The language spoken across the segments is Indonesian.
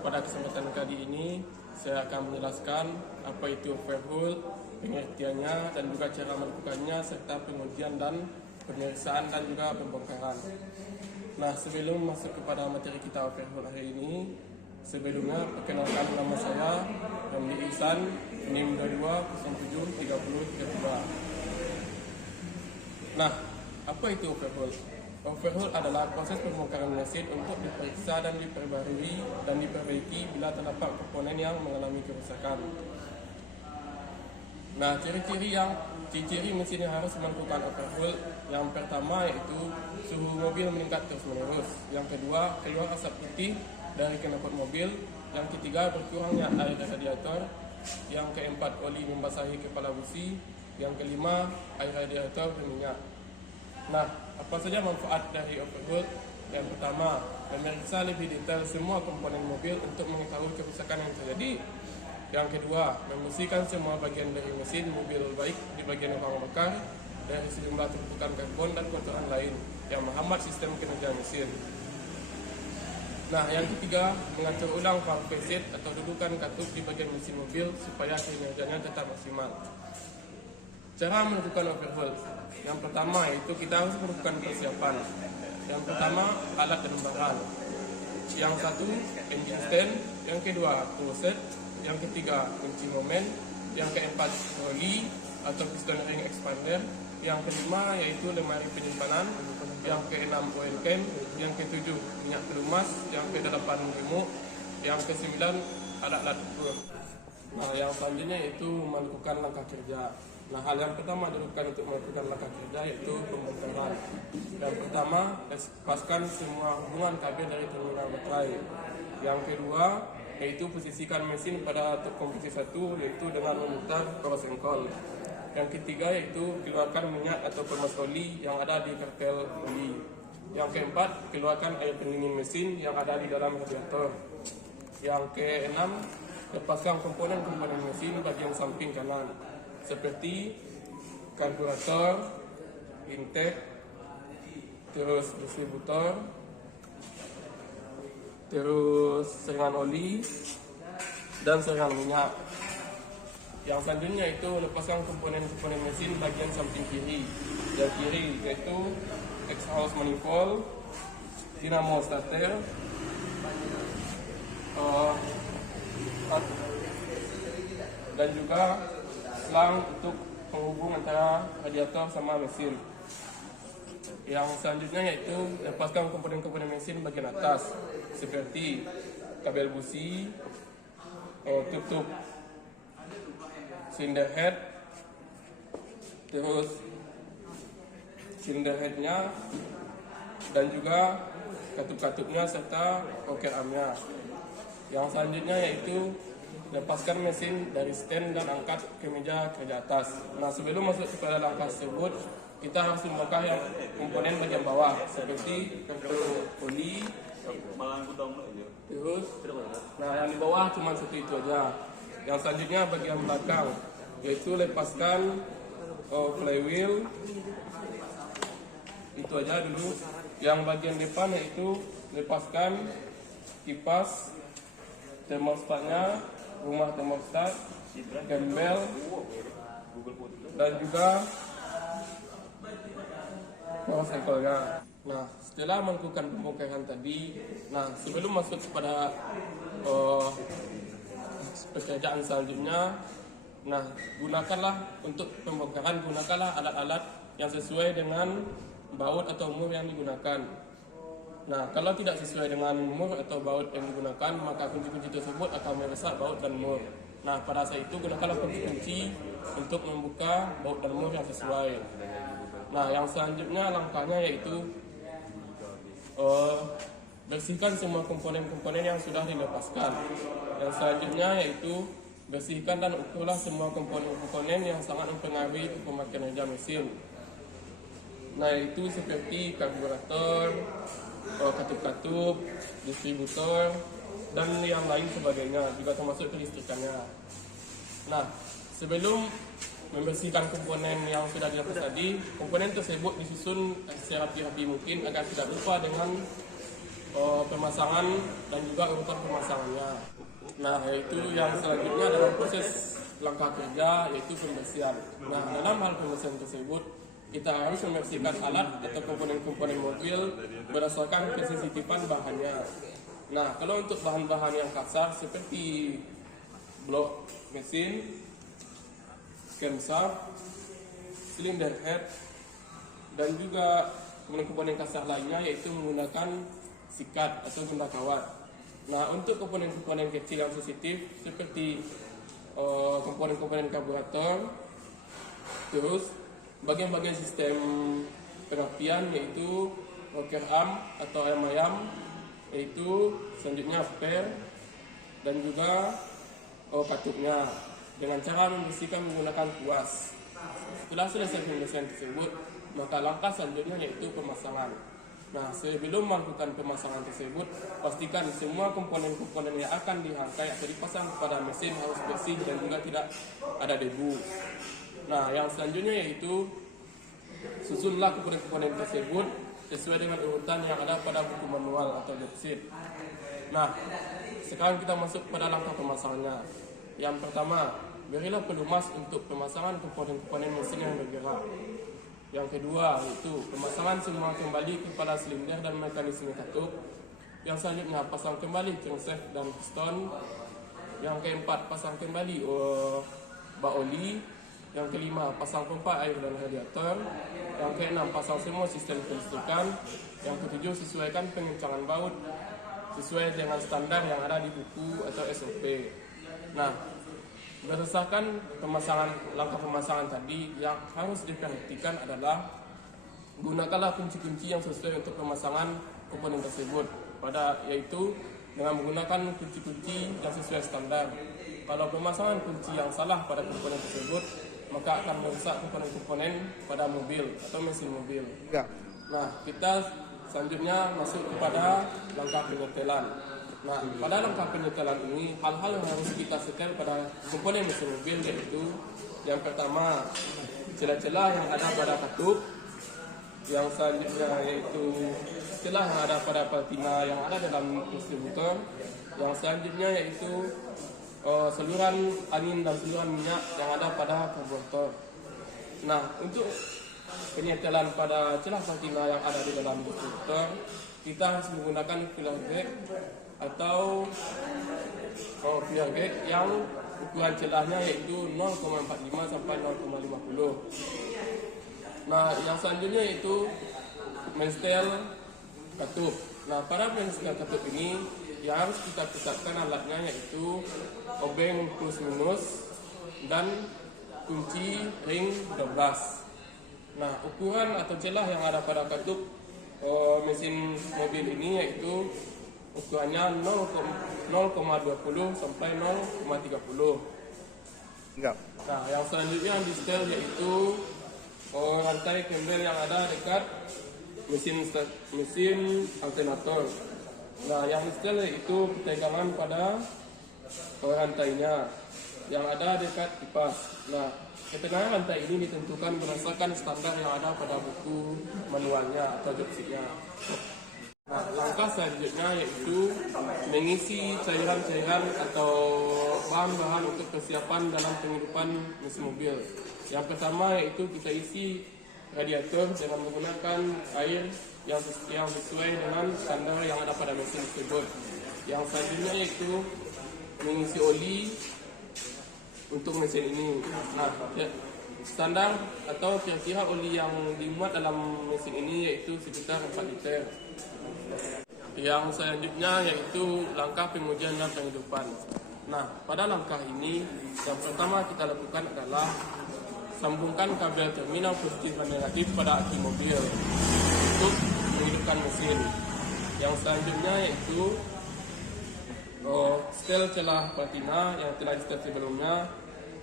pada kesempatan kali ini saya akan menjelaskan apa itu overhaul, pengertiannya dan juga cara melakukannya serta pengujian dan pemeriksaan dan juga pembongkaran. Nah, sebelum masuk kepada materi kita overhaul hari ini, sebelumnya perkenalkan nama saya Ramli Ihsan, NIM 22073032. Nah, apa itu overhaul? Overhaul adalah proses pembongkaran mesin untuk diperiksa dan diperbarui dan diperbaiki bila terdapat komponen yang mengalami kerusakan. Nah, ciri-ciri mesin yang harus melakukan overhaul, yang pertama yaitu suhu mobil meningkat terus-menerus. Yang kedua, keluar asap putih dari knalpot mobil. Yang ketiga, berkurangnya air radiator. Yang keempat, oli membasahi kepala busi. Yang kelima, air radiator berminyak. Nah, apa saja manfaat dari overhaul? Yang pertama, memeriksa lebih detail semua komponen mobil untuk mengetahui kerusakan yang terjadi. Yang kedua, membersihkan semua bagian dari mesin mobil, baik di bagian ruang bakar, dari sejumlah tumpukan karbon dan kotoran lain yang menghambat sistem kinerja mesin. Nah, yang ketiga, mengatur ulang valve reset atau dudukan katup di bagian mesin mobil supaya kinerjanya tetap maksimal. Cara melakukan overhaul. Yang pertama yaitu kita harus melakukan persiapan. Yang pertama, alat dan barang. Yang satu, engine stand. Yang kedua, tool set. Yang ketiga, kunci momen. Yang keempat, oli atau piston ring expander. Yang kelima yaitu lemari penyimpanan. Yang keenam, oil can. Yang ketujuh, minyak pelumas. Yang kedelapan, remuk. Yang kesembilan, alat-alat ukur. Nah, yang selanjutnya yaitu melakukan langkah kerja. Nah, hal yang pertama dilakukan untuk melakukan langkah kerja yaitu pembongkaran. Yang pertama, lepaskan semua hubungan kabel dari terminal baterai. Yang kedua, yaitu posisikan mesin pada komposisi 1 yaitu dengan memutar cross and call. Yang ketiga yaitu keluarkan minyak atau pemas oli yang ada di kartel oli. Yang keempat, keluarkan air pendingin mesin yang ada di dalam radiator. Yang keenam, lepaskan komponen-komponen mesin bagian samping kanan seperti karburator, intake, terus distributor, terus serangan oli dan serangan minyak. Yang selanjutnya itu lepaskan komponen-komponen mesin bagian samping kiri. Yang kiri yaitu exhaust manifold, dinamo starter, dan juga selang untuk penghubung antara radiator sama mesin. Yang selanjutnya yaitu lepaskan komponen-komponen mesin bagian atas seperti kabel busi, tutup cylinder head, terus cylinder headnya, dan juga katup-katupnya serta pocket armnya. Yang selanjutnya yaitu lepaskan mesin dari stand dan angkat ke meja kerja atas. Nah, sebelum masuk kepada langkah tersebut, kita harus membongkar yang komponen bagian bawah seperti oli, terus, nah yang di bawah cuma satu itu aja. Yang selanjutnya bagian belakang, yaitu lepaskan flywheel, itu aja dulu. Yang bagian depan yaitu lepaskan kipas, termostatnya, rumah termostat, gembel, dan juga power cycle-nya. Nah, setelah melakukan pembongkaran tadi, nah sebelum masuk kepada pekerjaan selanjutnya, nah gunakanlah untuk pembongkaran, gunakanlah alat-alat yang sesuai dengan baut atau umur yang digunakan. Nah, kalau tidak sesuai dengan mur atau baut yang digunakan, maka kunci-kunci tersebut akan merusak baut dan mur. Nah, pada saat itu gunakanlah kunci-kunci untuk membuka baut dan mur yang sesuai. Nah, yang selanjutnya langkahnya yaitu bersihkan semua komponen-komponen yang sudah dilepaskan. Yang selanjutnya yaitu bersihkan dan ukurlah semua komponen-komponen yang sangat mempengaruhi pemakaian kinerja mesin. Nah, itu seperti karburator, katup-katup, distributor, dan yang lain sebagainya, juga termasuk kelistrikannya. Nah, sebelum membersihkan komponen yang sudah dilepas tadi, komponen tersebut disusun secara rapi-rapi mungkin agar tidak lupa dengan pemasangan dan juga urutan pemasangannya. Nah, yaitu yang selanjutnya dalam proses langkah kerja yaitu pembersihan. Nah, dalam hal pembersihan tersebut kita harus membersihkan alat atau komponen-komponen mobil berdasarkan kesensitifan bahannya. Nah, kalau untuk bahan-bahan yang kasar seperti blok mesin, camshaft, silinder head, dan juga komponen-komponen kasar lainnya yaitu menggunakan sikat atau benda kawat. Nah, untuk komponen-komponen kecil yang sensitif seperti komponen-komponen karburator, terus bagian-bagian sistem perapian yaitu rocker arm atau ayam-ayam, yaitu selanjutnya spare dan juga katupnya dengan cara membersihkan menggunakan kuas. Setelah selesai pembersihan tersebut, maka langkah selanjutnya yaitu pemasangan. Nah, sebelum melakukan pemasangan tersebut, pastikan semua komponen-komponen yang akan dirangkai atau dipasang pada mesin harus bersih dan juga tidak ada debu. Nah, yang selanjutnya yaitu susunlah komponen-komponen tersebut sesuai dengan urutan yang ada pada buku manual atau worksheet. Nah, sekarang kita masuk pada langkah pemasangannya. Yang pertama, berilah pelumas untuk pemasangan komponen-komponen mesin yang bergerak. Yang kedua, yaitu pemasangan semua kembali kepala silinder dan mekanisme katup. Yang selanjutnya, pasang kembali crankshaft dan piston. Yang keempat, pasang kembali bak oli. Yang kelima, pasang pompa air dan radiator. Yang keenam, pasang semua sistem kelistrikan. Yang ketujuh, sesuaikan pengencangan baut sesuai dengan standar yang ada di buku atau SOP. Nah, berdasarkan langkah pemasangan tadi, yang harus diperhatikan adalah gunakanlah kunci-kunci yang sesuai untuk pemasangan komponen tersebut, yaitu dengan menggunakan kunci-kunci yang sesuai standar. Kalau pemasangan kunci yang salah pada komponen tersebut, maka akan merusak komponen-komponen pada mobil atau mesin mobil. Nah, kita selanjutnya masuk kepada langkah penyetelan. Nah, pada langkah penyetelan ini, hal-hal yang harus kita setel pada komponen mesin mobil yaitu yang pertama, celah-celah yang ada pada katup. Yang selanjutnya yaitu celah yang ada pada platina yang ada dalam distributor. Yang selanjutnya yaitu saluran angin dan saluran minyak yang ada pada karburator. Nah, untuk penyetelan pada celah platina yang ada di dalam distributor, kita harus menggunakan filler gauge atau filler gauge yang ukuran celahnya yaitu 0,45 sampai 0,50. Nah, yang selanjutnya yaitu menstel katup. Nah, pada menstel katup ini yang harus kita pusatkan alatnya yaitu obeng plus minus dan kunci ring 12. Nah, ukuran atau celah yang ada pada katup mesin mobil ini yaitu ukurannya 0,20 sampai 0,30. Nah, yang selanjutnya di setel yaitu rantai kembel yang ada dekat mesin alternator. Nah, yang di setel yaitu ketegangan pada rantainya yang ada dekat kipas. Nah, ketegangan rantai ini ditentukan berdasarkan standar yang ada pada buku manualnya atau worksheetnya. Nah, langkah selanjutnya yaitu mengisi cairan-cairan atau bahan-bahan untuk persiapan dalam penghidupan mesin mobil. Yang pertama yaitu kita isi radiator dengan menggunakan air yang sesuai dengan standar yang ada pada mesin tersebut. Yang selanjutnya yaitu mengisi oli untuk mesin ini. Nah, standar atau kira-kira oli yang dimuat dalam mesin ini yaitu sekitar 4 liter. Yang selanjutnya yaitu langkah pengujian dan penghidupan. Nah, pada langkah ini yang pertama kita lakukan adalah sambungkan kabel terminal positif dan negatif pada aki mobil untuk menghidupkan mesin. Yang selanjutnya yaitu setel celah platina yang telah disetel sebelumnya.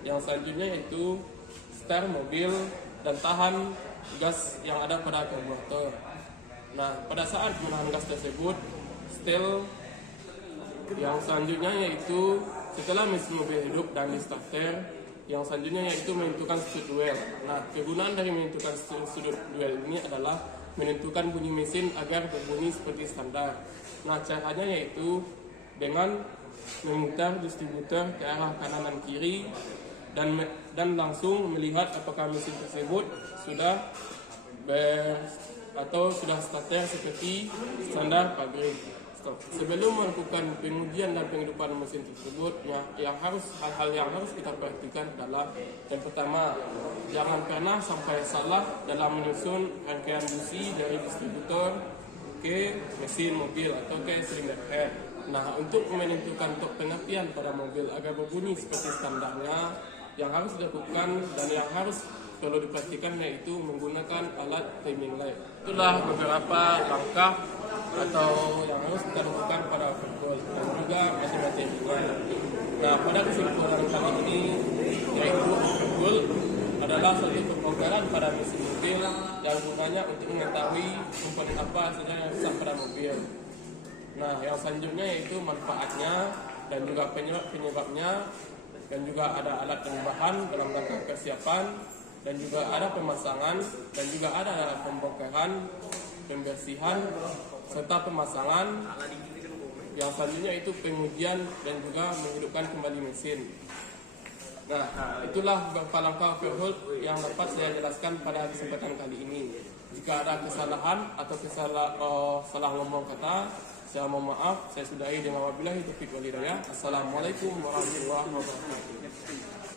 Yang selanjutnya yaitu start mobil dan tahan gas yang ada pada karburator. Nah, pada saat menahan gas tersebut, setel. Yang selanjutnya yaitu setelah mesin mobil hidup dan di starter. Yang selanjutnya yaitu menentukan sudut duel. Nah, kegunaan dari menentukan sudut duel ini adalah menentukan bunyi mesin agar berbunyi seperti standar. Nah, caranya yaitu dengan memutar distributor ke arah kanan dan kiri dan langsung melihat apakah mesin tersebut sudah sudah starter seperti standar pabrik. Sebelum melakukan pengujian dan penghidupan mesin tersebut, hal-hal yang harus kita perhatikan adalah yang pertama, jangan pernah sampai salah dalam menyusun rangkaian busi dari distributor ke mesin mobil atau ke silinder head. Nah, untuk menentukan tok pengertian pada mobil agar berbunyi seperti standarnya, yang harus dilakukan dan yang harus perlu diperhatikan yaitu menggunakan alat timing light. Itulah beberapa langkah atau yang harus kita lakukan pada overhaul dan juga materi-materinya. Nah, pada kesimpulan kali ini yaitu overhaul adalah satu pembongkaran pada mesin mobil yang gunanya untuk mengetahui komponen apa saja yang rusak pada mobil. Nah, yang selanjutnya yaitu manfaatnya dan juga penyebabnya, dan juga ada alat penyembahan dalam rangka persiapan, dan juga ada pemasangan, dan juga ada pembongkaran, pembersihan, serta pemasangan. Yang selanjutnya itu pengujian dan juga menghidupkan kembali mesin. Nah, itulah beberapa langkah overhaul yang dapat saya jelaskan pada kesempatan kali ini. Jika ada kesalahan atau salah ngomong kata, saya mohon maaf. Saya sudahi dengan wabillahi taufiq wal hidayah. Assalamualaikum warahmatullahi wabarakatuh.